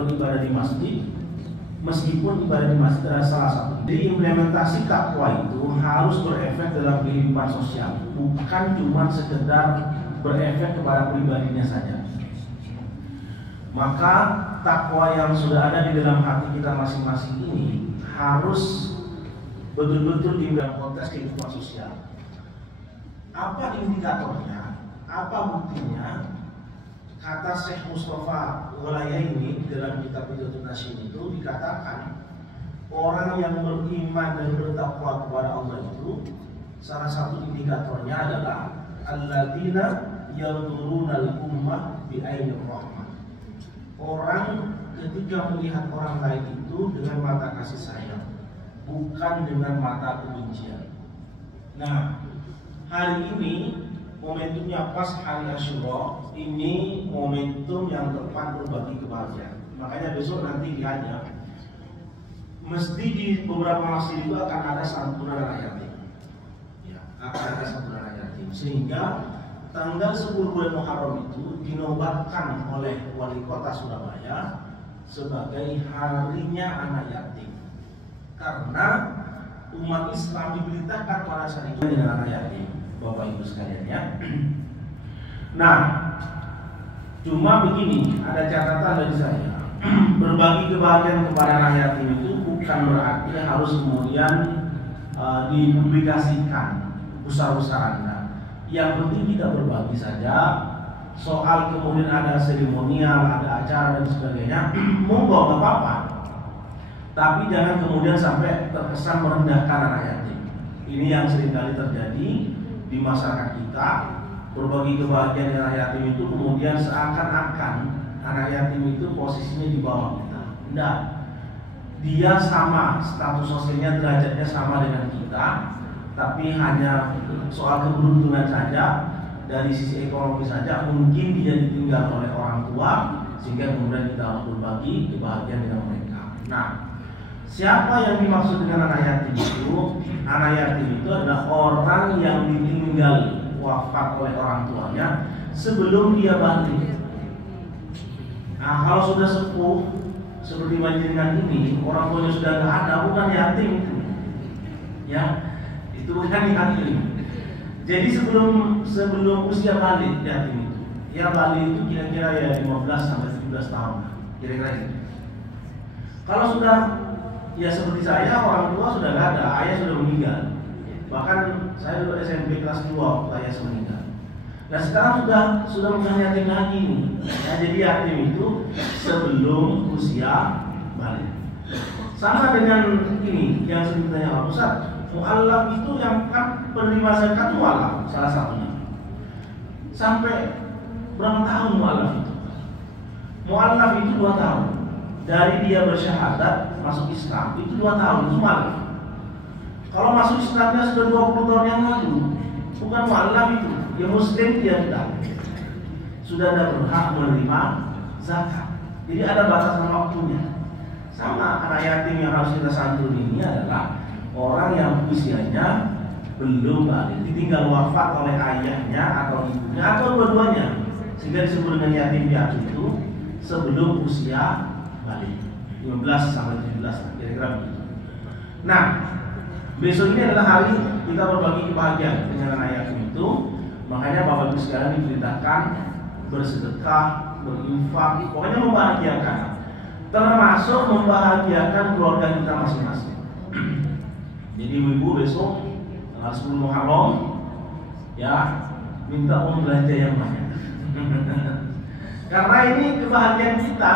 Ibadah di masjid, meskipun ibadah di masjid adalah salah satu. Jadi implementasi takwa itu harus berefek dalam kehidupan sosial, bukan cuma sekedar berefek kepada pribadinya saja. Maka takwa yang sudah ada di dalam hati kita masing-masing ini harus betul-betul di dalam konteks kehidupan sosial. Apa indikatornya? Apa buktinya? Kata Syekh Mustafa Walayani dalam kitab Hidayatul Nasyid itu dikatakan orang yang beriman dan bertakwa kepada Allah itu salah satu indikatornya adalah alladzina yanzuruna al-ummah bi ainir rahmah. Orang ketika melihat orang lain itu dengan mata kasih sayang, bukan dengan mata kebencian. Nah, hari ini momentumnya pas hari Asyura, ini momentum yang tepat berbagi kebahagiaan. Makanya besok nanti lihatnya, mesti di beberapa masjid itu akan ada santunan anak yatim. Ya, akan ada santunan anak yatim. Sehingga tanggal 10 bulan Muharram itu dinobatkan oleh Wali Kota Surabaya sebagai harinya anak yatim. Karena umat Islam diberitakan pada saat itu dengan anak yatim. Bapak Ibu sekalian ya. Nah, cuma begini, ada catatan dari saya. Berbagi kebahagiaan kepada anak yatim itu bukan berarti harus kemudian dipublikasikan besar-besaran. Yang penting kita berbagi saja. Soal kemudian ada seremonial, ada acara dan sebagainya, monggo nggak apa-apa. Tapi jangan kemudian sampai terkesan merendahkan anak yatim. Ini yang seringkali terjadi di masyarakat kita. Berbagi kebahagiaan dengan anak yatim itu kemudian seakan-akan anak yatim itu posisinya di bawah kita. Tidak, dia sama, status sosialnya, derajatnya sama dengan kita, tapi hanya soal keberuntungan saja. Dari sisi ekonomi saja mungkin dia ditinggal oleh orang tua, sehingga kemudian kita harus berbagi kebahagiaan dengan mereka. Nah, siapa yang dimaksud dengan anak yatim itu? Anak yatim itu adalah orang yang ditinggal wafat oleh orang tuanya sebelum dia balik. Nah, kalau sudah sepuh seperti panjenengan ini, orang tuanya sudah tidak ada, bukan yatim itu. Ya, itu bukan yatim. Jadi sebelum usia balik yatim itu, ya balik itu kira-kira ya 15 sampai 17 tahun, kira-kira itu. Kalau sudah ya seperti saya, orang tua sudah nggak ada, ayah sudah meninggal. Bahkan saya dulu SMP kelas 2 waktu ayah meninggal. Nah sekarang sudah bukan yatim lagi nih. Ya, jadi yatim itu sebelum usia balik. Sama dengan ini yang sebetulnya Pak Ustaz, mu'allaf itu yang kan penerima zakat mu'allaf salah satunya. Sampai berapa tahun mu'allaf itu? Mu'allaf itu 2 tahun. Dari dia bersyahadat masuk Islam itu 2 tahun, itu mu'allaf. Kalau masuk Islamnya sudah 20 tahun yang lalu, bukan mu'allaf itu, ya muslim dia sudah ada berhak menerima zakat. Jadi ada batasan waktunya. Sama anak yatim yang harus kita santuni ini adalah orang yang usianya belum balik, ditinggal wafat oleh ayahnya atau ibunya atau dua-duanya, sehingga disebut dengan yatim piatu itu sebelum usia balik 15 sampai 17 kira-kira begitu. Nah, besok ini adalah hari kita berbagi kebahagiaan dengan anak yatim itu. Makanya Bapak Ibu sekalian diperintahkan bersedekah, berinfak, pokoknya membahagiakan, termasuk membahagiakan keluarga kita masing-masing. Jadi ibu besok tanggal 10 Muharram ya minta uang belanja yang banyak. Karena ini kebahagiaan kita.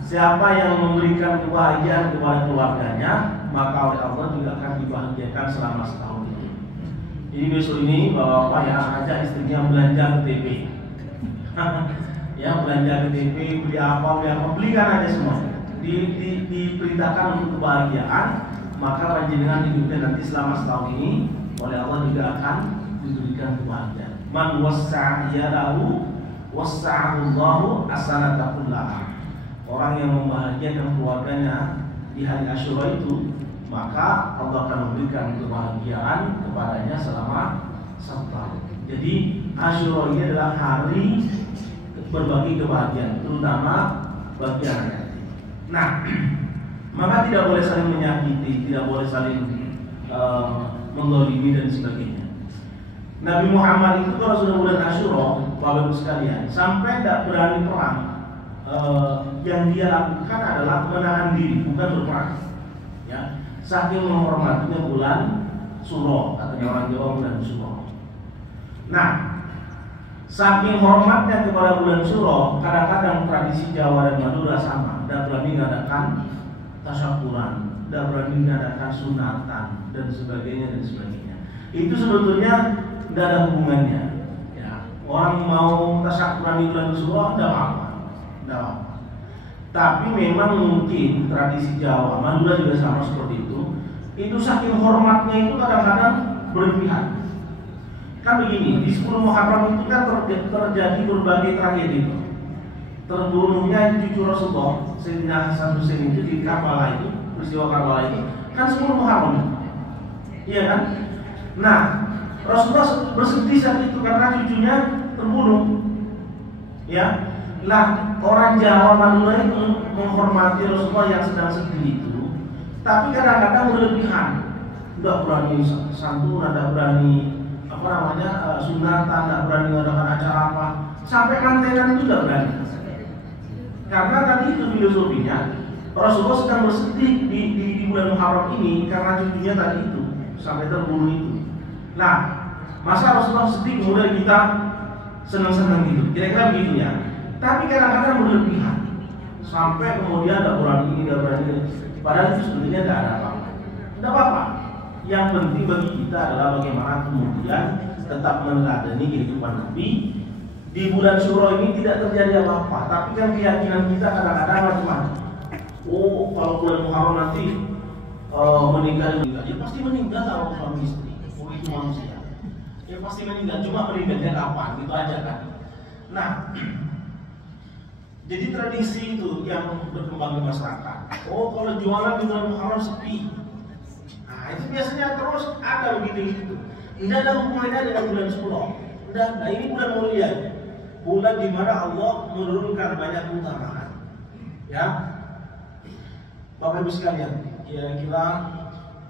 Siapa yang memberikan kebahagiaan kepada keluarganya, maka oleh Allah juga akan dibahagiakan selama setahun ini. Jadi besok ini bapak-bapak ya ajak istrinya belanja ke TP. Ya belanja ke TP, beli apa, belikan aja semua. Diperintahkan untuk kebahagiaan, maka panjenengan hidupnya nanti selama setahun ini oleh Allah juga akan diberikan kebahagiaan. Man wassa'a yadahu wassa'ahu Allahu asanata kullaha. Orang yang membahagiakan keluarganya di hari Asyura itu, maka Allah akan memberikan kebahagiaan kepadanya selama 1 tahun. Jadi Asyura ini adalah hari berbagi kebahagiaan, terutama bagi anak yatim. Nah, maka tidak boleh saling menyakiti, tidak boleh saling menggolimi dan sebagainya. Nabi Muhammad itu kalau sudah bulan Asyura, Bapak Ibu sekalian, sampai tidak berani perang, yang dia lakukan adalah menahan diri, bukan berperang. Ya, saking menghormatinya bulan Syuro, katanya orang Jawa bulan Syuro. Nah, saking hormatnya kepada bulan Syuro, kadang-kadang tradisi Jawa dan Madura sama, tidak berani mengadakan tasyakuran, tidak berani mengadakan sunatan dan sebagainya dan sebagainya. Itu sebetulnya tidak ada hubungannya. Ya, orang mau tasyakuran di bulan Syuro tidak apa-apa, tidak apa-apa. Tapi memang mungkin tradisi Jawa, Madura juga sama seperti itu saking hormatnya itu kadang-kadang berlebihan. Kan begini, di 10 Muharram itu kan terjadi berbagai tragedi. Terbunuhnya cucu Rasulullah, Sayyidina Hasan Husain itu di Karbala itu, peristiwa Karbala itu kan 10 Muharram. Iya kan? Nah, Rasulullah bersedih saat itu karena cucunya terbunuh. Ya, lah orang Jawa Madura itu menghormati Rasulullah yang sedang sedih itu, tapi kadang-kadang berlebihan. Tidak berani santunan, tidak berani sunatan, tidak berani mengadakan acara apa, sampai mantenan itu tidak berani. Karena tadi itu filosofinya Rasulullah sedang bersedih di bulan Muharram ini karena cucunya tadi itu sampai terbunuh itu. Nah, masa Rasulullah sedih kemudian kita senang-senang gitu, kira-kira begitu ya. Tapi kadang-kadang berlebihan sampai kemudian tidak berani ini, tidak berani ini. Padahal itu sebenarnya tidak ada apa-apa. Tidak apa-apa. Yang penting bagi kita adalah bagaimana kemudian tetap meneladani kehidupan Nabi. Di bulan Syuro ini tidak terjadi apa-apa, tapi kan keyakinan kita kadang-kadang macam-macam. Oh, kalau bulan Muharram nanti meninggal, ya pasti meninggal kalau suami istri. Oh, itu manusia. Ya pasti meninggal, cuma meninggalnya kapan? Gitu aja kan. Nah, jadi tradisi itu yang berkembang di masyarakat. Oh, kalau jualan di bulan Muharram sepi. Nah, itu biasanya terus ada begitu. Tidak ada hubungannya dengan bulan Syuro. Nah, ini bulan mulia. Bulan di mana Allah menurunkan banyak keutamaan. Ya. Bapak Ibu sekalian, kira-kira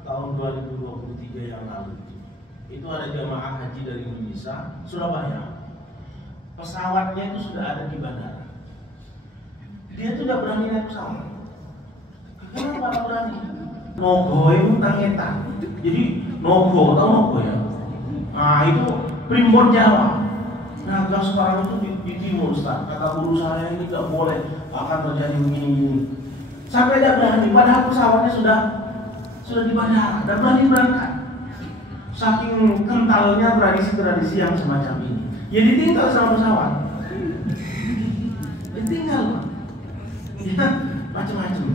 tahun 2023 yang lalu itu ada jamaah haji dari Indonesia, Surabaya. Pesawatnya itu sudah ada di bandara. Dia tuh tidak berani naik pesawat. Kenapa tidak berani? Nogo itu tangetan. Jadi nogo, tahu nogo ya? Nah itu primbon Jawa. Nah kalau sekarang itu di timur Ustaz, kata guru saya ini tidak boleh, akan terjadi begini-begini. Sampai tidak berani, padahal pesawatnya sudah di bandara, tidak berani berangkat. Saking kentalnya tradisi-tradisi yang semacam ini. Ya ditinggal sama pesawat. Ditinggal. Ya, macam-macam.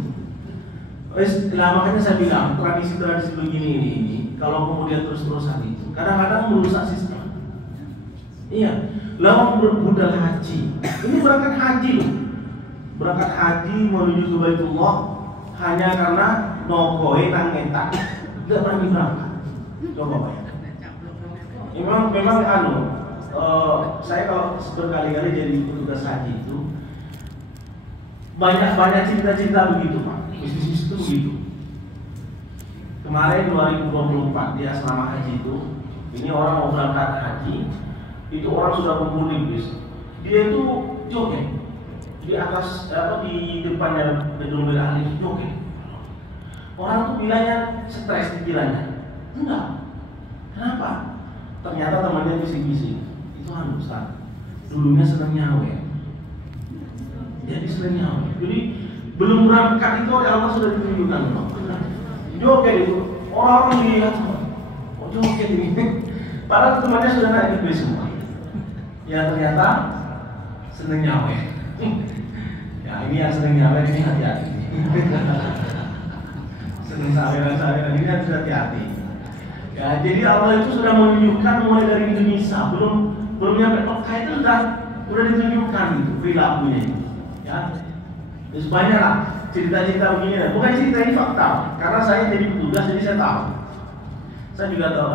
Lah makanya saya bilang tradisi-tradisi begini ini kalau kemudian terus-terusan itu kadang-kadang merusak sistem. Iya, lawan budal haji. Ini berangkat haji loh. Berangkat haji menuju ke Baitullah hanya karena nogoe nang ngetak. Tidak berani berangkat. Coba bayangkan. Memang saya kalau berkali-kali jadi petugas haji itu banyak cerita begitu Pak. Bisnis itu begitu. Kemarin 2024 di asrama haji itu, ini orang mau berangkat haji, itu orang sudah kumpul bis. Dia itu joget di atas di depannya gedung ahli itu joget. Orang tuh bilangnya stres dikiranya. Enggak. Kenapa? Ternyata temannya bisik-bisik. Itu Ustaz. Dulunya senang nyawe. Jadi senang nyawe. Jadi belum berangkat itu Allah sudah ditunjukkan. Joget itu. Orang-orang lihat semua. Oh joget ini. Padahal temannya sudah naik di bis semua. Ya ternyata senang nyawe. Ya ini yang senang nyawe ini hati-hati. Senang saweran ini harus hati-hati. Ya, jadi Allah itu sudah menunjukkan mulai dari Indonesia, belum nyampe Mekah itu sudah ditunjukkan itu perilakunya itu. Ya, terus banyak lah cerita-cerita begini. Bukan cerita ini fakta, karena saya jadi petugas jadi saya tahu. Saya juga tahu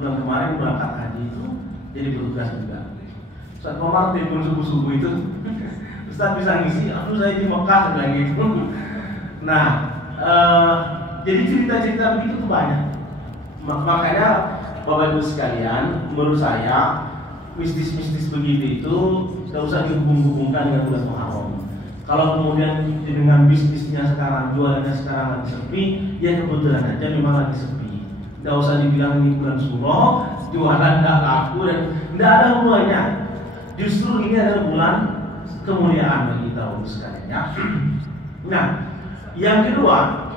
bulan kemarin berangkat haji itu jadi petugas juga. Saat Komar telepon subuh-subuh itu, Ustaz bisa ngisi, aku saya di Mekah bilang gitu. Nah, jadi cerita-cerita begitu tuh banyak. Makanya Bapak Ibu sekalian, menurut saya mistis-mistis begitu itu tidak usah dihubung-hubungkan dengan bulan Muharram. Kalau kemudian dengan bisnisnya sekarang, jualannya sekarang lagi sepi, ya kebetulan aja memang lagi sepi. Tidak usah dibilang ini bulan Suro, jualan tidak laku dan tidak ada hubungannya. Justru ini adalah bulan kemuliaan bagi kita sekalian ya. Nah, yang kedua,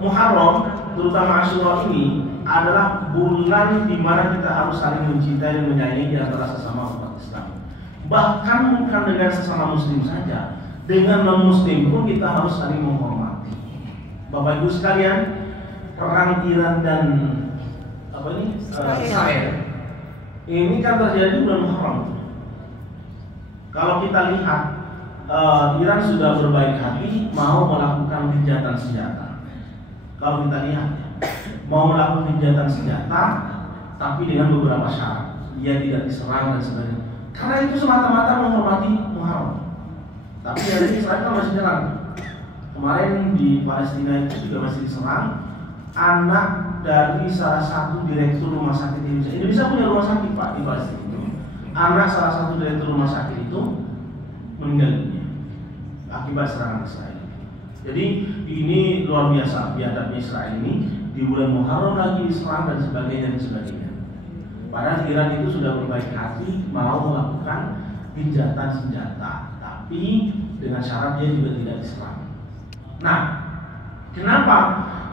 Muharram terutama Asyura ini adalah bulan di mana kita harus saling mencintai dan menyayangi di antara sesama umat Islam. Bahkan bukan dengan sesama Muslim saja, dengan non-Muslim pun kita harus saling menghormati. Bapak Ibu sekalian, perang Iran dan Israel ini kan terjadi bulan Muharram. Kalau kita lihat, Iran sudah berbaik hati mau melakukan gencatan senjata. Kalau kita lihat, mau melakukan gencatan senjata, tapi dengan beberapa syarat. Dia tidak diserang dan sebagainya. Karena itu semata-mata menghormati Muharram. Tapi hari ini Israel kan masih nyerang. Kemarin di Palestina itu juga masih diserang. Anak dari salah satu direktur rumah sakit Indonesia punya rumah sakit Pak di Palestina itu. Anak salah satu direktur rumah sakit itu meninggal dunia akibat serangan Israel. Jadi ini luar biasa biadabnya Israel ini di bulan Muharram lagi diserang dan sebagainya. Padahal Iran itu sudah berbaik hati mau melakukan gencatan senjata, tapi dengan syarat dia juga tidak diserang. Nah, kenapa?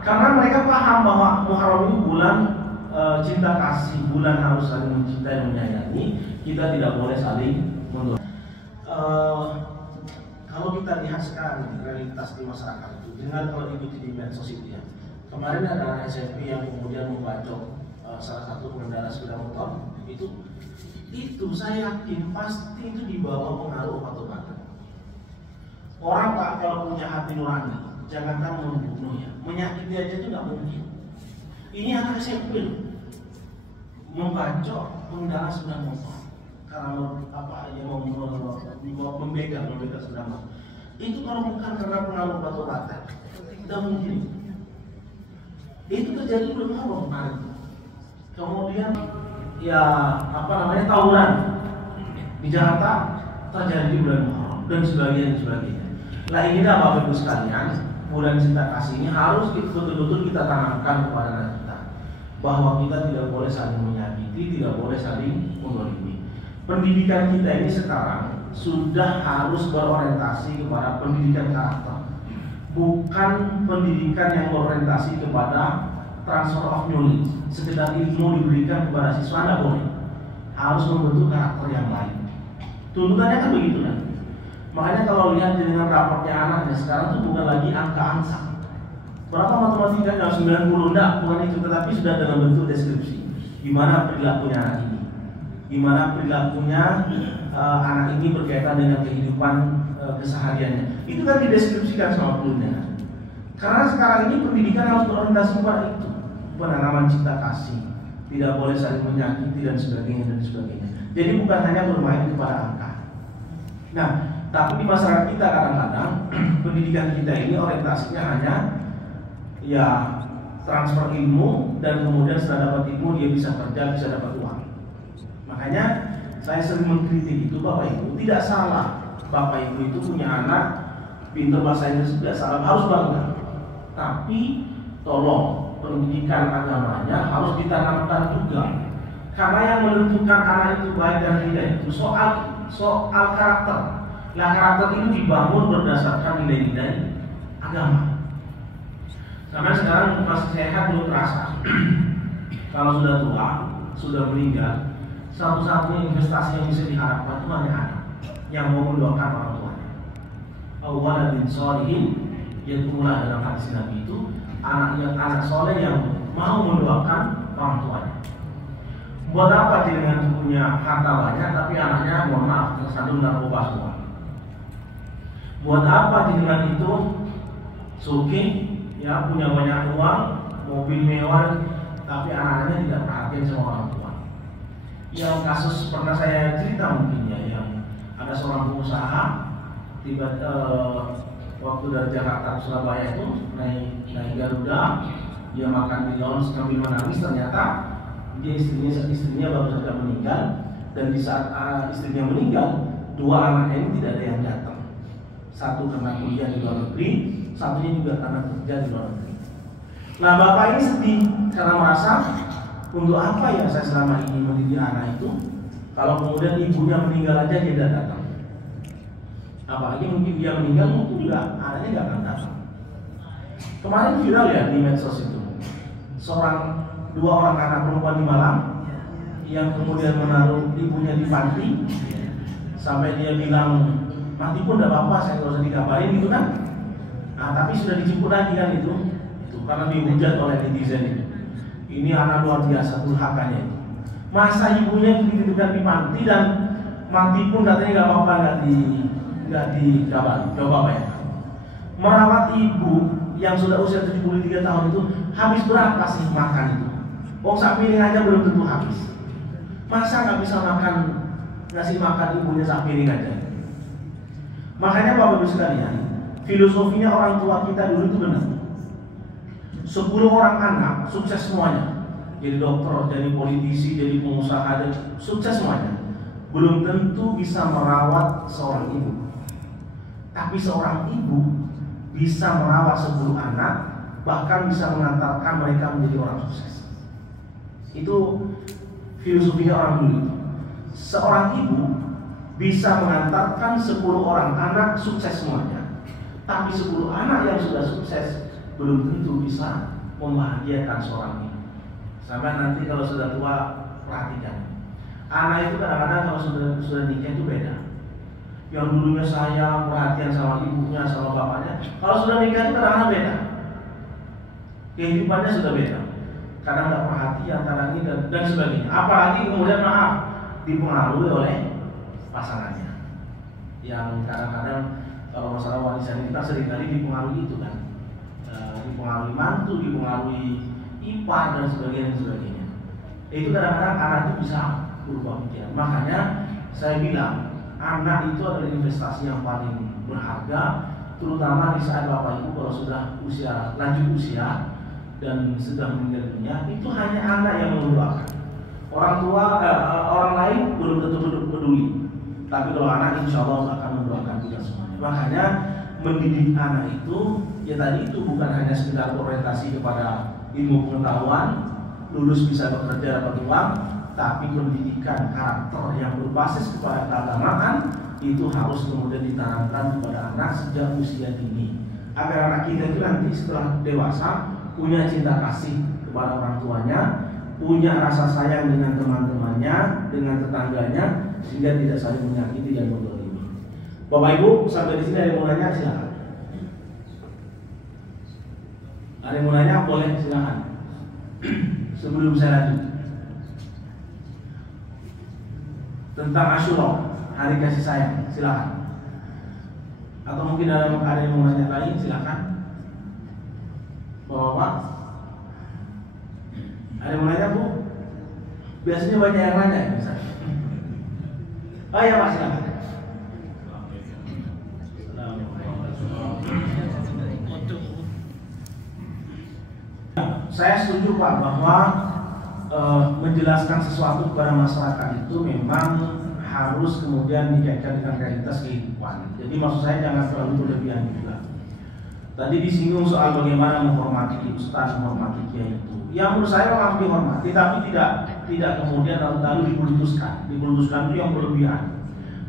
Karena mereka paham bahwa Muharram ini bulan cinta kasih, bulan harus saling mencintai dan menyayangi. Kita tidak boleh saling mundur. Kalau kita lihat sekarang realitas di masyarakat itu, dengan kalau ikuti di medsos itu ya. Kemarin ada anak SMP yang kemudian membacok salah satu pengendara sepeda motor itu saya yakin pasti itu dibawa pengaruh obat-obatan. Orang Pak kalau punya hati nurani, jangankan membunuh ya, menyakiti aja itu nggak mungkin. Ini anak SMP membacok pengendara sepeda motor karena membegal sepeda motor. Itu kalau bukan karena pengaruh obat-obatan, tidak mungkin. Itu terjadi bulan Muharram kemarin. Kemudian ya tawuran di Jakarta terjadi di bulan Muharram dan sebagainya. Nah inilah Bapak Ibu sekalian, bulan cinta kasih ini harus betul-betul kita tanamkan kepada anak kita, bahwa kita tidak boleh saling menyakiti, tidak boleh saling menzalimi. Pendidikan kita ini sekarang sudah harus berorientasi kepada pendidikan karakter, bukan pendidikan yang berorientasi kepada transfer of knowledge. Sekedar ilmu diberikan kepada siswa, tidak boleh. Harus membentuk karakter yang lain. Tuntutannya kan begitu kan. Makanya kalau lihat dengan raportnya anaknya sekarang itu bukan lagi angka-angka. Berapa matematikanya 90, enggak, bukan itu, tetapi sudah dalam bentuk deskripsi. Gimana perilakunya anak ini? Gimana perilakunya anak ini berkaitan dengan kehidupan kesehariannya? Itu kan dideskripsikan sama gurunya. Karena sekarang ini pendidikan harus berorientasi pada itu, penanaman cinta kasih, tidak boleh saling menyakiti dan sebagainya. Jadi bukan hanya bermain kepada angka. Nah, tapi di masyarakat kita kadang-kadang pendidikan kita ini orientasinya hanya ya transfer ilmu, dan kemudian setelah dapat ilmu dia bisa kerja, bisa dapat uang. Makanya saya sering mengkritik itu, Bapak Ibu tidak salah. Bapak Ibu itu punya anak pintar bahasa Inggris, tidak salah, harus bangga. Tapi tolong pendidikan agamanya harus ditanamkan juga, karena yang menentukan anak itu baik dan tidak itu soal karakter. Nah, karakter itu dibangun berdasarkan nilai-nilai agama. Karena sekarang masih sehat belum terasa. Kalau sudah tua, sudah meninggal, satu-satunya investasi yang bisa diharapkan itu hanya anak yang mau mendoakan orang tuanya. Awaladin sholihin, yang pula dalam hadis Nabi itu anak soleh yang mau mendoakan orang tuanya. Buat apa dia dengan punya harta banyak tapi anaknya mohon maaf tersandung narkoba semua? Buat apa dia dengan itu suki ya punya banyak uang, mobil mewah, tapi anaknya tidak perhatian sama orang tua? Yang kasus pernah saya cerita mungkin ya, yang ada seorang pengusaha waktu dari Jakarta ke Surabaya itu naik Garuda, dia makan di lounge sambil menangis. Ternyata dia istrinya baru saja meninggal, dan di saat istrinya meninggal, dua anaknya ini tidak ada yang datang. Satu karena kuliah di luar negeri, satunya juga karena kerja di luar negeri. Nah, bapak ini sedih karena merasa, untuk apa ya saya selama ini mendidik anak itu, kalau kemudian ibunya meninggal aja dia tidak datang. Apalagi mungkin dia meninggal, mungkin juga anaknya nggak akan datang. Kemarin viral ya di medsos itu, dua orang anak perempuan di Malang yang kemudian menaruh ibunya di panti, sampai dia bilang mati pun tidak apa-apa, saya nggak usah dikabarin gitu kan. Nah, tapi sudah dijemput lagi kan itu karena dihujat oleh netizen itu. Ini anak luar biasa durhakanya itu. Masa ibunya dititipkan di panti dan mati pun katanya nggak apa-apa, nggak dikabarin. Coba bayangkan, merawat ibu yang sudah usia 73 tahun itu habis berapa sih makan itu? Sak piring aja belum tentu habis. Masa nggak bisa ngasih makan ibunya sak piring aja? Makanya Bapak Ibu sekalian, filosofinya orang tua kita dulu itu benar. 10 orang anak sukses semuanya, jadi dokter, jadi politisi, jadi pengusaha, dan sukses semuanya. Belum tentu bisa merawat seorang ibu. Tapi seorang ibu bisa merawat 10 anak, bahkan bisa mengantarkan mereka menjadi orang sukses. Itu filosofinya orang dulu. Seorang ibu bisa mengantarkan 10 orang anak sukses semuanya, tapi 10 anak yang sudah sukses belum tentu bisa membahagiakan seorang ibu. Sampai nanti kalau sudah tua, perhatikan, anak itu kadang-kadang kalau sudah nikah itu beda. Yang dulunya sayang, perhatian sama ibunya, sama bapaknya, kalau sudah nikah itu kadang-kadang beda. Kehidupannya sudah beda. Kadang nggak perhatian, kadang ini dan sebagainya. Apalagi kemudian dipengaruhi oleh pasangannya. Yang kadang-kadang kalau masalah warisan kita seringkali dipengaruhi itu kan, dipengaruhi mantu, dipengaruhi ipar dan sebagainya. Itu kadang-kadang anak itu bisa berubah pikiran. Makanya saya bilang, anak itu adalah investasi yang paling berharga, terutama di saat bapak ibu kalau sudah lanjut usia dan sudah meninggal dunia. Itu hanya anak yang mendoakan. Orang tua, orang lain belum tentu peduli. Tapi kalau anak, insya Allah akan mendoakan kita semuanya. Makanya mendidik anak itu, ya tadi itu bukan hanya sekedar orientasi kepada ilmu pengetahuan, lulus bisa bekerja dapat uang, tapi pendidikan karakter yang berbasis kepada keagamaan itu harus kemudian ditanamkan kepada anak sejak usia dini, agar anak kita itu nanti setelah dewasa punya cinta kasih kepada orang tuanya, punya rasa sayang dengan teman-temannya, dengan tetangganya, sehingga tidak saling menyakiti dan mendolimi. Bapak Ibu, sampai di sini ada yang mau nanya, silakan. Ada yang mau nanya, boleh silakan. Sebelum saya lanjut tentang Asyura, hari kasih sayang, silakan. Atau mungkin ada yang mau nanya lain, silakan. Bapak, ada yang mau nanya, Bu? Biasanya banyak yang nanya ya, misalnya. Oh ya, Pak, silakan. Saya setuju Pak bahwa menjelaskan sesuatu kepada masyarakat itu memang harus kemudian dikaitkan dengan realitas kehidupan. Jadi maksud saya jangan terlalu berlebihan juga. Tadi disinggung soal bagaimana menghormati ustaz, menghormati kiai itu. Yang menurut saya memang dihormati, tapi tidak kemudian lalu dikultuskan. Dikultuskan itu yang berlebihan.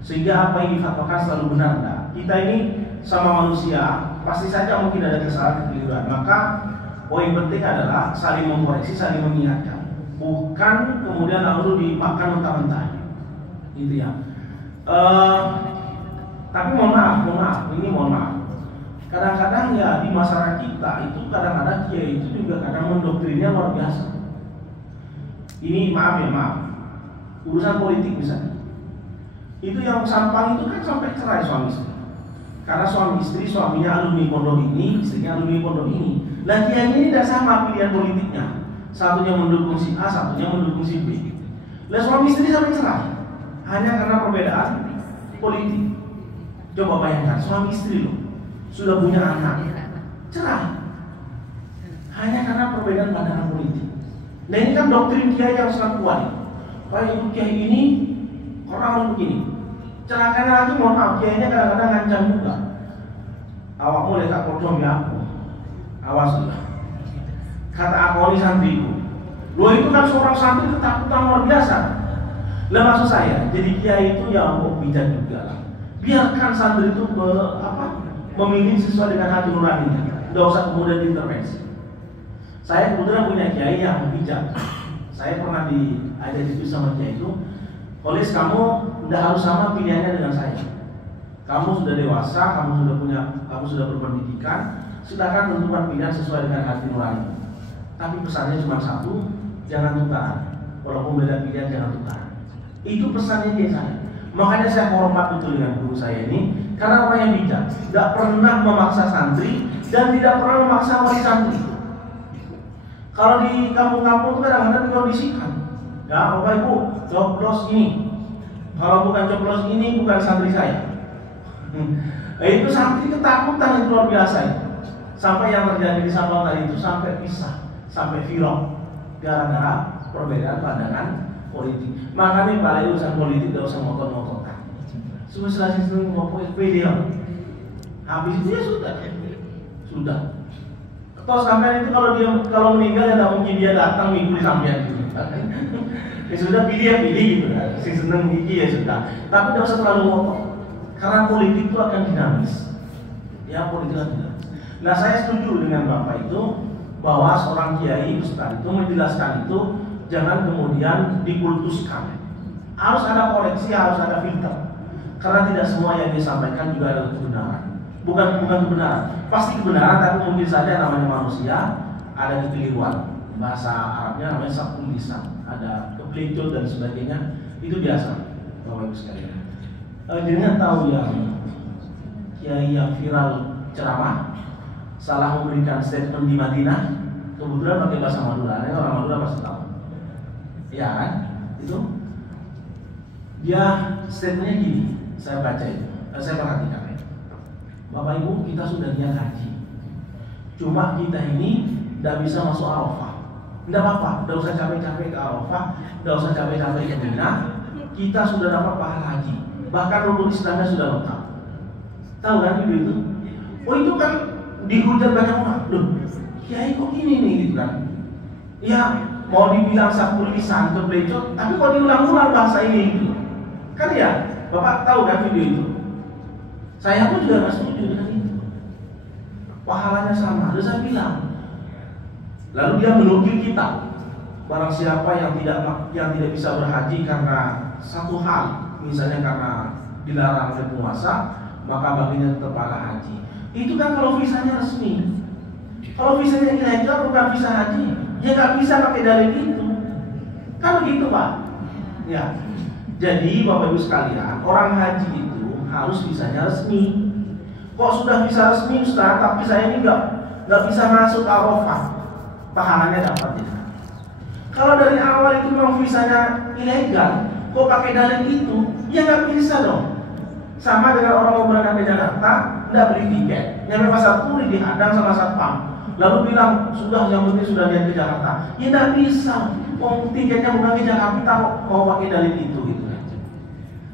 Sehingga apa yang difatwakan selalu benar. Nah, kita ini sama manusia pasti saja mungkin ada kesalahan kekeliruan. Maka poin penting adalah saling mengkoreksi, saling mengingatkan. Bukan kemudian lalu dimakan mentah-mentah. Gitu ya. Tapi mohon maaf, ini mohon maaf. Kadang-kadang ya di masyarakat kita itu kadang-kadang kiai itu juga kadang mendoktrinnya luar biasa. Ini maaf, urusan politik misalnya. Itu yang sampang itu kan sampai cerai suami istri. Karena suami istri, suaminya alumni pondok ini, istrinya alumni pondok ini. Nah kiai ini tidak sama pilihan politiknya. Satunya mendukung si A, satunya mendukung si B. Nah suami istri sampai cerai hanya karena perbedaan politik. Coba bayangkan, suami istri loh, sudah punya anak, cerai hanya karena perbedaan pandangan politik. Nah ini kan doktrin kiai yang sangat kuat. Kalau ibu kiai ini orang begini, celakanya lagi mohon maaf, kiainya kadang-kadang ngancam juga. Awakmu letak kodom ya aku, awas lah. Kata aku ini santriku. Loh itu kan seorang santri ketakutan luar biasa. Lah maksud saya, jadi kiai itu ya Allah bijak juga lah. Biarkan santri itu memilih sesuai dengan hati nuraninya. Tidak usah kemudian diintervensi. Saya kebetulan punya kiai yang bijak. Saya pernah diajak diskusi sama kiai itu, Kolis kamu tidak harus sama pilihannya dengan saya. Kamu sudah dewasa, kamu sudah berpendidikan, silakan tentukan pilihan sesuai dengan hati nurani. Tapi pesannya cuma satu, jangan tukaran. Walaupun beda pilihan jangan tukaran. Itu pesannya kiai saya. Makanya saya hormat betul dengan guru saya ini, karena orang yang bijak, tidak pernah memaksa santri dan tidak pernah memaksa wali santri. Kalau di kampung-kampung itu kadang-kadang dikondisikan, ya Bapak Ibu, coblos ini. Kalau bukan coblos ini, bukan santri saya. Itu santri ketakutan itu luar biasa itu. Sampai yang terjadi di Sabang tadi itu sampai pisah, sampai viral, gara-gara perbedaan pandangan politik. Makanya balik urusan politik tidak usah ngotot-ngototan. Sudah selesai ngomong video, habis itu ya sudah. Toh sampai itu kalau meninggal ya tidak mungkin dia datang minggu di sampean gitu. Ya sudah pilih gitu kan. Si seneng gigi ya sudah. Tapi tidak usah terlalu ngotot. Karena politik itu akan dinamis. Ya politik akan dinamis. Nah saya setuju dengan Bapak itu bahwa seorang kiai ustaz itu menjelaskan itu jangan kemudian dikultuskan. Harus ada koreksi, harus ada filter. Karena tidak semua yang disampaikan juga adalah kebenaran. Bukan kebenaran, pasti kebenaran, tapi mungkin saja namanya manusia ada kekeliruan. Bahasa Arabnya namanya sabul lisan, ada keplecut dan sebagainya. Itu biasa, Bapak Ibu sekalian. Jangan tahu yang kiai yang viral ceramah salah memberikan statement di Madinah, kebetulan pakai bahasa Madura. Orang Madura pasti tahu, ya kan? Itu dia statementnya gini, saya baca itu, saya perhatikan. Bapak Ibu, kita sudah niat haji. Cuma kita ini tidak bisa masuk Arafah. Tidak apa-apa, tidak usah capek-capek ke Arafah, tidak usah capek-capek ke Mina. Kita sudah dapat pahala haji. Bahkan rukun Islamnya sudah lengkap. Tahu kan video itu? Oh itu kan dihujat banyak orang. Loh, kiai kok gini nih gitu kan? Ya mau dibilang sabul lisan keplecot, tapi mau diulang-ulang bahasa ini gitu. Kan ya, Bapak tahu kan video itu? Saya pun juga nggak setuju dengan itu. Pahalanya sama, harus saya bilang. Lalu dia menukil kita. Barang siapa yang tidak bisa berhaji karena satu hal, misalnya karena dilarang oleh penguasa, maka baginya tetap pahala haji. Itu kan kalau visanya resmi. Kalau visanya ilegal bukan visa haji, ya nggak bisa pakai dalil itu. Kan begitu Pak. Ya. Jadi Bapak Ibu sekalian, orang haji itu harus visanya resmi. Kok sudah visa resmi Ustaz, tapi saya ini nggak bisa masuk Arafah, pahalanya dapat ya. Kalau dari awal itu memang visanya ilegal, kok pakai dalil itu, ya nggak bisa dong. Sama dengan orang mau berangkat ke Jakarta, nggak beli tiket, nyampe pasar turi dihadang sama satpam, lalu bilang sudah yang penting sudah lihat ke Jakarta, ya nggak bisa. Tiketnya bukan ke Jakarta, mau pakai dalil itu gitu.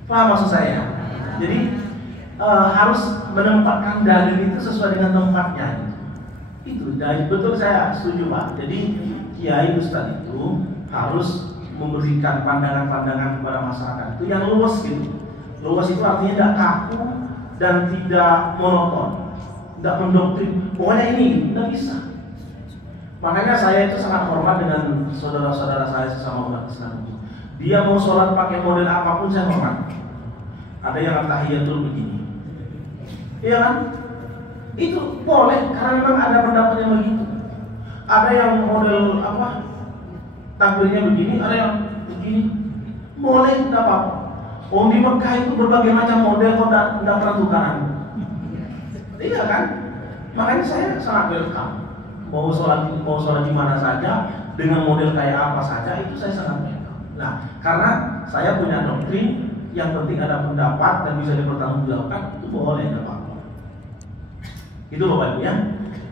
Paham maksud saya? Jadi harus menempatkan dalil itu sesuai dengan tempatnya. Itu dari betul saya setuju Pak. Jadi kiai ustadz itu harus memberikan pandangan-pandangan kepada masyarakat itu yang luas gitu. Luas itu artinya tidak kaku dan tidak monoton, tidak mendoktrin. Pokoknya ini tidak bisa. Makanya saya itu sangat hormat dengan saudara-saudara saya sesama umat Islam itu. Dia mau sholat pakai model apapun saya hormat. Ada yang tahiyatul begini, iya kan? Itu boleh karena memang ada pendapat yang begitu. Ada yang model takbirnya begini, ada yang begini. Boleh, tidak apa-apa. Di Mekah itu berbagai macam model, kok tidak pernah tukaran. Iya kan? Makanya saya sangat welcome. Mau sholat di mana saja, dengan model kayak apa saja, itu saya sangat welcome. Nah, karena saya punya doktrin, yang penting ada pendapat dan bisa dipertanggungjawabkan, itu boleh, tidak apa-apa. Itu Bapak Ibu ya.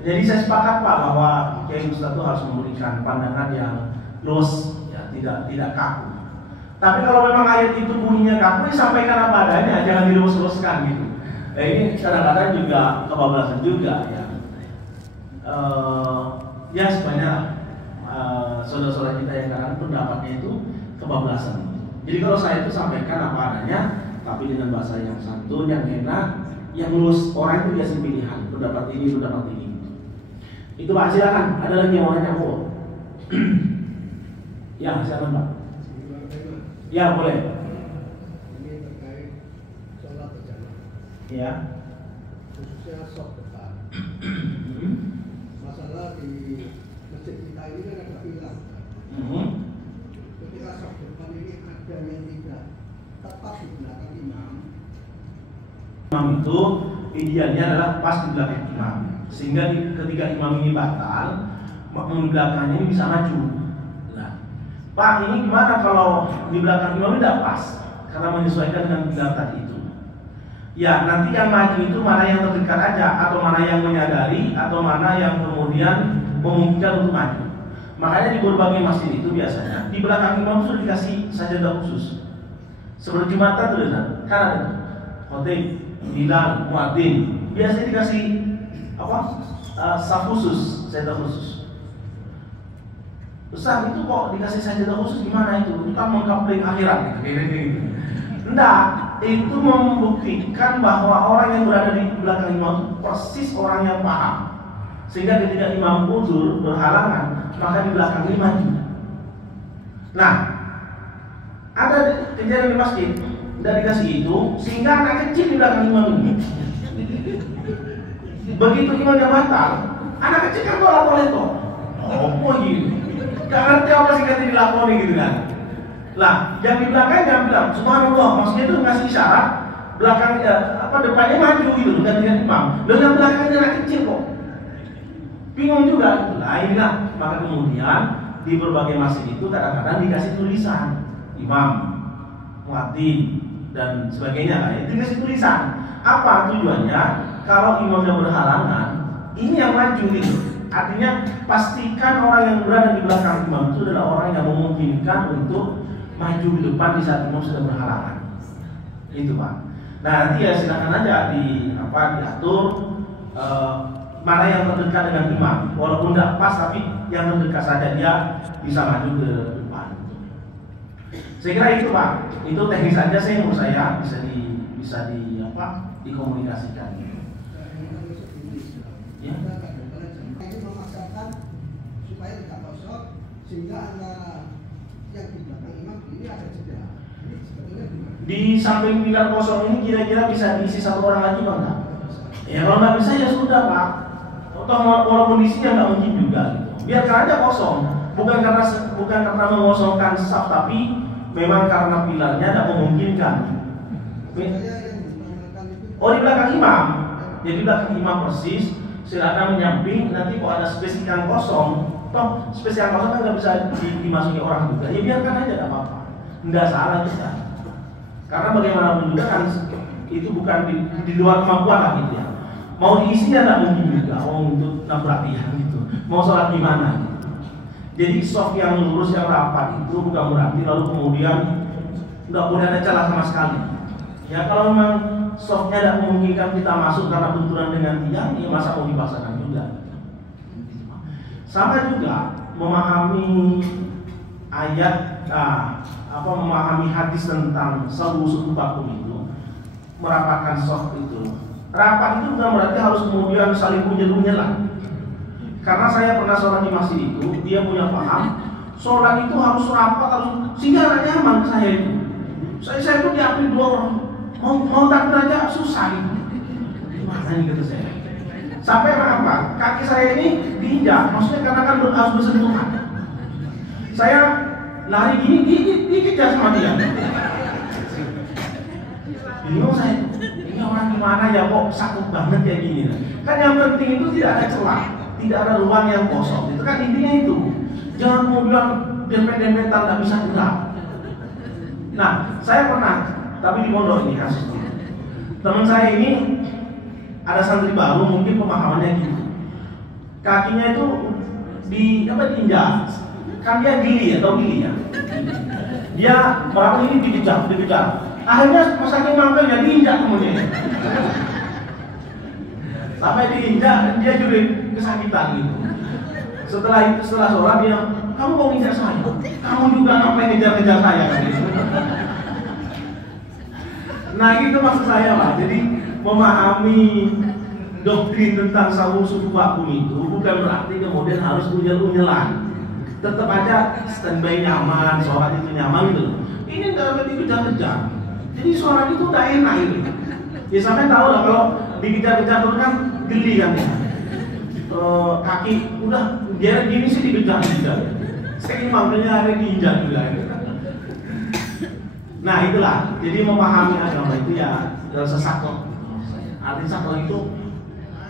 Jadi saya sepakat Pak bahwa Kiai Ustadz itu harus memberikan pandangan yang luas, ya, tidak kaku. Tapi kalau memang ayat itu bunyinya kaku, disampaikan apa adanya, jangan dilurus-luruskan gitu. Nah, ini kadang-kadang juga kebablasan juga ya. Ya sebenarnya saudara-saudara kita yang kadang pendapatnya itu kebablasan. Jadi kalau saya itu sampaikan apa adanya, tapi dengan bahasa yang santun, yang enak, yang lurus. Orang itu biasa pilihan, pendapat ini, pendapat ini. Itu Pak, silakan. Ada lagi yang mau nanya Bu? Ya, silakan Pak. Ya, boleh. Ini terkait sholat berjamaah. Ya. Khususnya shaf depan. Masalah di masjid kita ini kan ada bilang. Ketika shaf depan ini ada yang tidak tepat di belakang imam. Imam itu idealnya adalah pas di belakang imam, sehingga ketika imam ini batal, makmum di belakangnya ini bisa maju. Nah, Pak, ini gimana kalau di belakang imam tidak pas? Karena menyesuaikan dengan bilang tadi itu. Ya, nanti yang maju itu mana yang terdekat aja, atau mana yang menyadari, atau mana yang kemudian memungkinkan untuk maju. Makanya di berbagai masjid itu biasanya di belakang imam sudah dikasih sajadah khusus. Sebelum Jumatan tuh kan ada khotib, bilal, muadzin, biasanya dikasih apa? Saf khusus, sajadah khusus. Besar itu kok dikasih sajadah khusus gimana itu? Itu kan mengkapling akhirat gitu. Enggak, itu membuktikan bahwa orang yang berada di belakang imam itu persis orang yang paham. Sehingga ketika imam uzur berhalangan, maka di belakang ini maju. Nah, ada kejadian di masjid, tidak dikasih itu, sehingga anak kecil di belakang imam ini. Begitu imamnya batal, anak kecil kan tolak-tolak. Oh gitu, gak ngerti apa sih kata dilakoni gitu kan. Lah, yang di belakangnya bilang subhanallah, maksudnya itu ngasih isyarat belakang depannya maju gitu dengan imam. Dan yang belakangnya anak kecil kok. Bingung juga gitu. Nah, inilah maka kemudian di berbagai masjid itu kadang-kadang dikasih tulisan imam, muadzin dan sebagainya lah. Itu dikasih tulisan. Apa tujuannya? Kalau imamnya berhalangan, ini yang maju gitu. Artinya pastikan orang yang berada di belakang imam itu adalah orang yang memungkinkan untuk maju di depan di saat imam sudah berhalangan. Itu Pak. Nah nanti ya silakan aja diatur mana yang terdekat dengan imam. Walaupun tidak pas tapi yang terdekat saja dia bisa maju ke depan. Saya kira itu Pak. Itu teknis saja saya menurut saya bisa dikomunikasikan. Ya. Supaya tidak kosong sehingga antara yang di belakang imam ini ada jeda. Ini sebetulnya gimana? Di samping pilar kosong ini kira-kira bisa diisi satu orang lagi Pak enggak? Ya kalau nggak bisa ya sudah Pak. Atau walaupun diisi ya nggak mungkin juga gitu. Biarkan aja kosong. Bukan karena mengosongkan saf tapi memang karena pilarnya tidak memungkinkan. Oh di belakang imam. Jadi belakang imam persis. Silakan menyamping. Nanti kok ada space yang kosong. Toh spesial kosong kan nggak bisa dimasuki orang juga. Ya biarkan aja, tidak apa-apa. Nggak salah juga. Karena bagaimanapun juga kan itu bukan di luar kemampuan lah gitu ya. Mau diisi ya nggak mungkin juga. Untuk nabrak dia gitu. Mau sholat gimana? Gitu. Jadi soft yang lurus yang rapat itu bukan berarti lalu kemudian nggak boleh ada celah sama sekali. Ya kalau memang softnya tidak memungkinkan kita masuk karena benturan dengan tiang, ya masa mau dipaksakan juga. Sama juga memahami ayat, memahami hadis tentang sawu sutubakum itu, merapatkan soft itu. Rapat itu bukan berarti harus kemudian saling punya-punyalah. Karena saya pernah sholat di masjid itu, dia punya paham, sholat itu harus rapat, harus sehingga nggak nyaman saya itu. Saya itu diambil dua orang, mau takbir aja susah itu. Gimana nih kata saya? Sampai apa? Kaki saya ini diinjak, maksudnya karena kan harus bersentuhan. Saya lari gini, dikejar sama dia. Bingung saya, ini orang gimana ya kok sakit banget kayak gini? Kan yang penting itu tidak ada celah, tidak ada ruang yang kosong. Itu kan intinya itu. Jangan kemudian dempet-dempetan tak bisa gerak. Nah, saya pernah tapi di pondok ini kasusnya. Teman saya ini ada santri baru, mungkin pemahamannya gitu. Kakinya itu diinjak, kan dia gili ya, tau gili ya. Dia berapa ini dikejar. Akhirnya pas saking manggilnya diinjak kemudian. Sampai diinjak dia juga kesakitan gitu. Setelah sholat dia, kamu mau ngejar saya? Kamu juga ngapain ngejar saya? Nah itu maksud saya Pak. Jadi memahami doktrin tentang sawung suku vakum itu bukan berarti kemudian harus unyel-unyelan. Tetap aja standby nyaman, sholat itu nyaman gitu. Ini nggak berarti kejar-kejar. Jadi sholat itu udah enak itu. Ya sampai tahu lah kalau dikejar-kejar terus kan geli kan ya. Kaki udah dia gini sih dikejar. Saya makanya ada diinjak juga. Nah itulah. Jadi memahami agama itu ya sesaklek. Arti saklek itu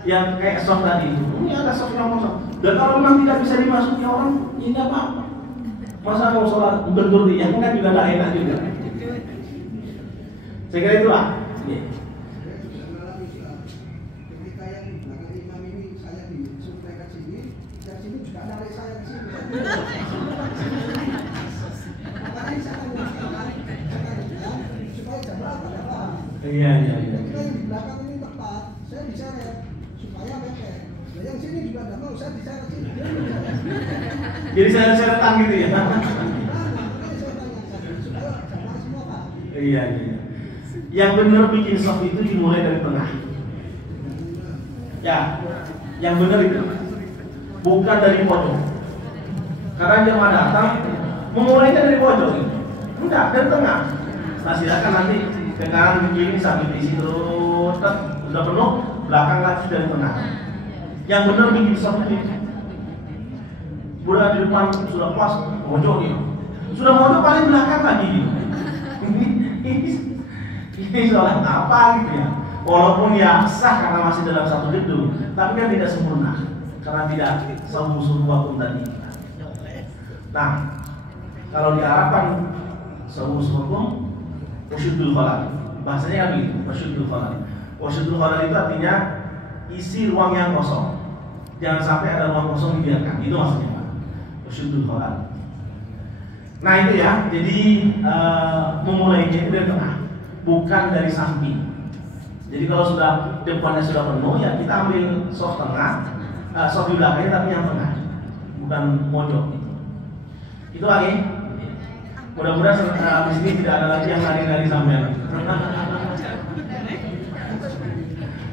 yang kayak soft tadi itu. Ini ada soft yang kosong. Dan kalau memang tidak bisa dimasuki orang, ini apa-apa. Masa mau sholat bentur dia kan juga tidak enak juga. Saya kira itulah. Yeah. Ketika yang di belakang imam ini saya disuplai ke sini, dari sini juga narik saya ke sini. Makanya saya akan supaya jamaah pada paham. Iya. Ketika yang di belakang ini tepat, saya bisa supaya mepet. Yang sini juga tidak mau, saya bisa ke sini. Jadi saya datang gitu ya. Iya. Yang benar bikin soft itu dimulai dari tengah. Ya, yang benar itu bukan dari pojok. Karena jemaah datang memulainya dari pojok. Enggak, dari tengah. Nah silakan nanti ke kanan ke kiri sambil di situ sudah penuh, belakang lagi dari tengah. Yang benar bikin soft itu budak di depan sudah pas mojok dia. Sudah mojok paling belakang lagi. Ini sholat apa gitu ya? Walaupun ya sah karena masih dalam satu gedung, tapi kan tidak sempurna karena tidak sambung vakum tadi. Nah, kalau diharapkan sambung vakum, wasyuddul khalal. Bahasanya kan begitu, wasyuddul khalal. Wasyuddul khalal itu artinya isi ruang yang kosong. Jangan sampai ada ruang kosong dibiarkan. Itu maksudnya Pak. Wasyuddul khalal. Nah itu ya, jadi memulainya itu dari tengah, bukan dari samping. Jadi kalau sudah depannya sudah penuh ya kita ambil soft tengah, soft di belakangnya tapi yang tengah, bukan mojok. Itu lagi. Mudah-mudahan di sini tidak ada lagi yang lari-lari sampai.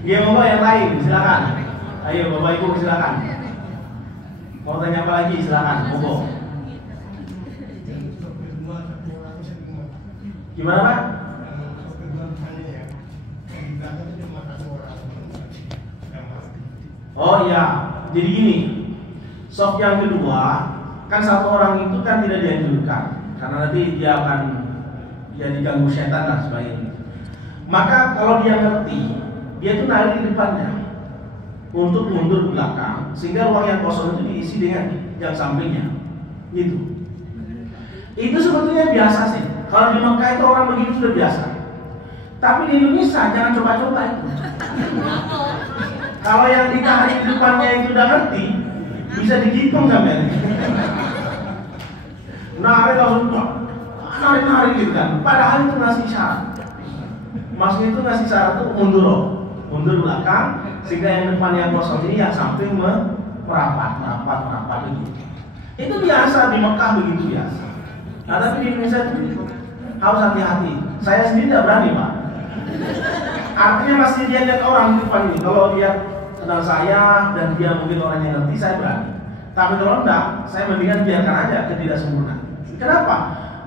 Ya Bapak yang lain silakan. Ayo Bapak Ibu silakan. Mau tanya apa lagi silakan, monggo. Gimana Pak? Oh iya, jadi gini, soft yang kedua kan satu orang itu kan tidak dianjurkan karena nanti dia akan diganggu setan dan sebagainya. Maka kalau dia ngerti, dia tuh narik di depannya untuk mundur ke belakang sehingga ruang yang kosong itu diisi dengan yang sampingnya, gitu. Itu sebetulnya biasa sih. Kalau di Mekah itu orang begitu sudah biasa. Tapi di Indonesia jangan coba-coba itu. Kalau yang ditarik di depannya itu udah ngerti, bisa digipung sampai. Narik gitu kan. Padahal itu ngasih syarat. Maksudnya itu ngasih syarat itu mundur belakang sehingga yang depan yang kosong ini yang samping merapat begitu. Itu biasa di Mekah begitu biasa. Nah tapi di Indonesia itu harus hati-hati. Saya sendiri tidak berani Pak. Artinya masih dia lihat orang di depan ini. Kalau lihat kenal saya dan dia mungkin orang yang ngerti, saya berani. Tapi kalau enggak, saya mendingan biarkan aja ketidaksempurnaan. Kenapa?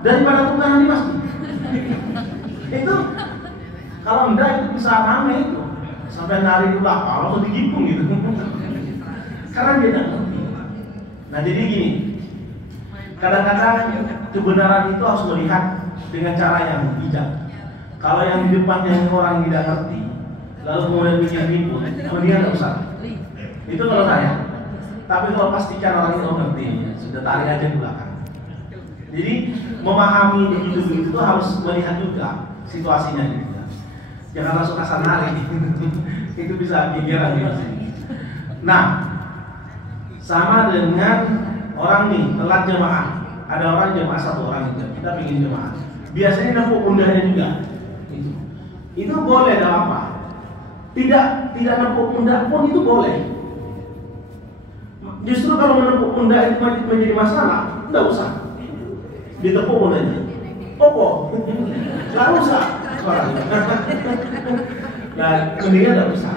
Daripada tukaran di masjid. Itu kalau enggak itu bisa rame itu. Sampai narik ke belakang, langsung digipung gitu. Karena dia tidak ngerti. Nah jadi gini, kadang-kadang kebenaran itu harus melihat dengan cara yang bijak. Kalau yang di depannya orang tidak ngerti, lalu kemudian bikin ribut, kemudian nggak usah. Itu kalau saya. Tapi kalau pastikan orang itu ngerti, sudah tarik aja ke belakang. Jadi memahami begitu itu harus melihat juga situasinya gitu ya. Jangan langsung asal narik. Itu bisa gegeran di sini. Nah, sama dengan orang nih telat jemaah. Ada orang jemaah satu orang itu, kita ingin jemaah. Biasanya nempuk pundaknya juga. Itu boleh, tidak apa. Tidak nempuk pundak pun itu boleh. Justru kalau menepuk pundak itu menjadi masalah, tidak usah ditepuk pundaknya. Opo, nggak usah. Nah, mendingan tidak usah.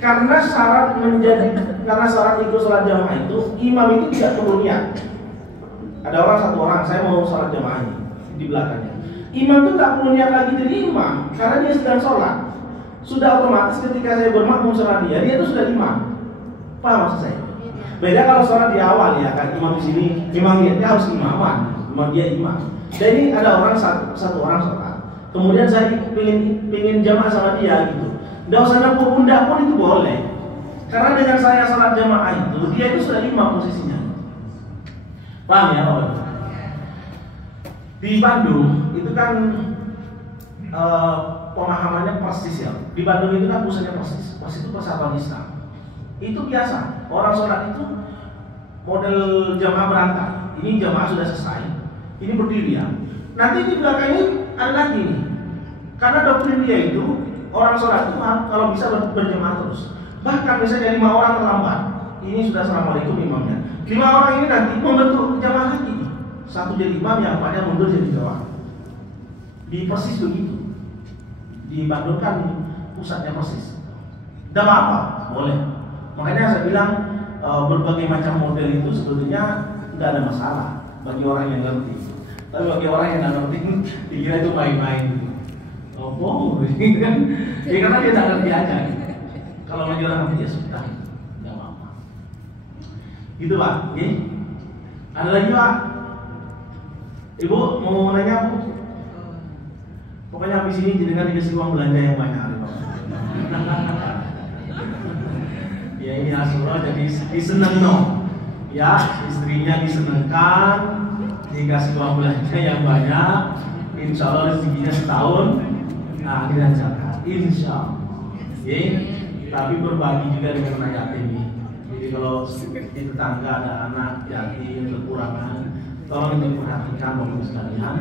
Karena syarat ikut sholat jamaah itu, imam itu tidak kemudian. Ada satu orang, saya mau sholat jamaah ini di belakangnya. Imam itu tak perlu niat lagi jadi imam, karena dia sedang sholat. Sudah otomatis ketika saya bermakmum sholat dia itu sudah imam. Paham maksud saya? Beda kalau sholat di awal ya kan, imam di sini memang dia harus imaman, memang dia imam. Dan ini ada orang satu orang sholat, kemudian saya pengen jamaah sama dia gitu. Tidak usah nempuk pundak pun itu boleh, karena dengan saya sholat jamaah itu dia itu sudah imam posisinya. Paham ya Pak? Di Bandung itu kan pemahamannya persis ya. Di Bandung itu kan pusatnya persis itu Persatuan Islam. Itu biasa, orang sholat itu model jamaah berantai. Ini jamaah sudah selesai, ini berdiri ya. Nanti di belakangnya ada lagi nih. Karena doktrin dia itu orang sholat itu kalau bisa berjamaah terus. Bahkan misalnya 5 orang terlambat, ini sudah assalamualaikum imamnya. 5 orang ini nanti membentuk jamaah lagi. Satu jadi imam, yang lainnya mundur jadi jamaah. Di persis begitu. Di Bandung kan pusatnya persis. Tidak apa-apa, boleh. Makanya saya bilang berbagai macam model itu sebetulnya tidak ada masalah bagi orang yang ngerti. Tapi bagi orang yang tidak ngerti, dikira itu main-main. Oh, kan? Ya karena dia tak ngerti aja. Kalau bagi orang ngerti ya sudah, tidak apa-apa. Gitu Pak. Oke? Ada lagi Pak? Ibu mau nanya Bu? Pokoknya habis ini jenengan dikasih uang belanja yang banyak. Ya ini Asyura jadi diseneng no. Ya istrinya disenengkan, dikasih uang belanja yang banyak. Insya Allah rezekinya setahun. Nah dilancarkan. Insya Allah. Oke. Tapi berbagi juga dengan anak yatim. Jadi kalau di tetangga ada anak yatim kekurangan, tolong diperhatikan Bapak sekalian.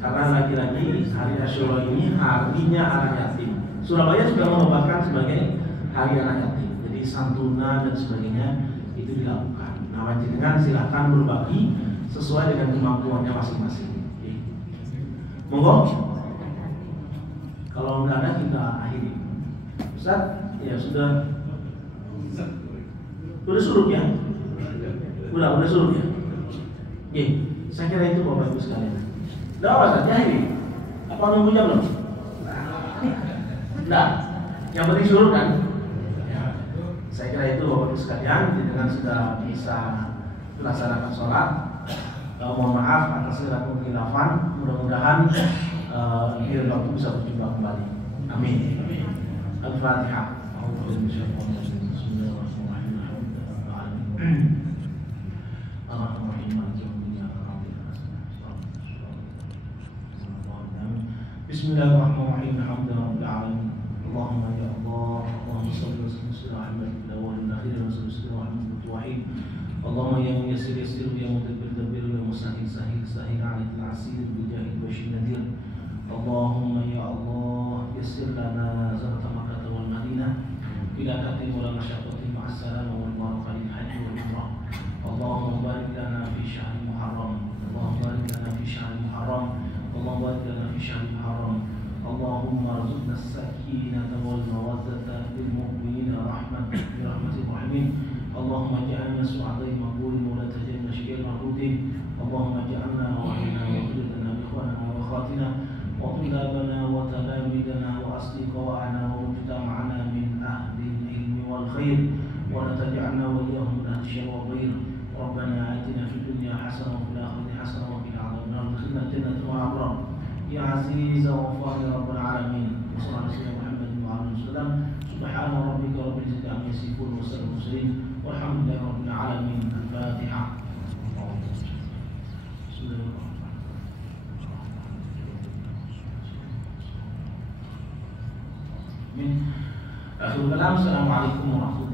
Karena lagi-lagi hari Asyura ini harinya anak yatim. Surabaya sudah menobatkan sebagai hari anak yatim. Jadi santunan dan sebagainya itu dilakukan. Nah, jenengan silakan berbagi sesuai dengan kemampuannya masing-masing. Oke. Monggo. Kalau nggak ada kita akhiri. Ustaz, ya sudah suruh ya? Udah suruh ya? Oke, saya kira itu Bapak Ibu sekalian. Udah apa saja ini? Apa nunggu jam belum? Nah, yang penting suruh kan? Saya kira itu Bapak Ibu sekalian, dengan sudah bisa melaksanakan sholat. Mohon maaf atas segala kekhilafan. Mudah-mudahan di waktu bisa berjumpa kembali. Amin. Al-Fatihah. Bismillahirrahmanirrahim. Alhamdulillahirabbil alamin. Allahumma ya Allah, Allahumma shalli wa sallim ala Muhammadin wa ala alihi wa sahbihi. Allahumma ya muyassir yassir ya mudabbir dabbir ya musahhil sahhil sahhil alal asir bi jahil wa nadir. Allahumma ya Allah yassir lana zarata Makkah wal Madinah bila katim wal masyaqqati ma'as salam wal barakah hajj wal umrah. Allahumma barik lana fi syahr Muharram. Allahumma barik lana fi syahr Muharram. Allahumma barik lana fi syahr Muharram. Allahumma arzuqna as-sakinata wal mawaddata lil mu'minina rahmatan bi rahmatir rahimin. Allahumma ja'alna su'adai maqbulin wa la taj'alna syaqiyyan mardudin. Allahumma ja'alna wa ahlina wa dhurriyyatina bi ikhwanina wa akhawatina wa tulabana wa talamidana wa asdiqa'ana wa mujtama'ana min ahli al-ilmi wal khair wa la taj'alna wa iyyahum min ahli syarri wa ghair. Rabbana atina fid dunya hasanah wa fil akhirati hasanah wa qina adzaban nar. Adkhilna jannata ma'al abrar. Ya aziz wa ghafur ya rabbal alamin. Sallallahu alaihi Muhammadin wa alihi wasallam. Subhana rabbika rabbil izzati amma yasifun wa salamun mursalin. Walhamdulillahi rabbil alamin. Al-Fatihah. Akhirul kalam, assalamualaikum warahmatullahi wabarakatuh.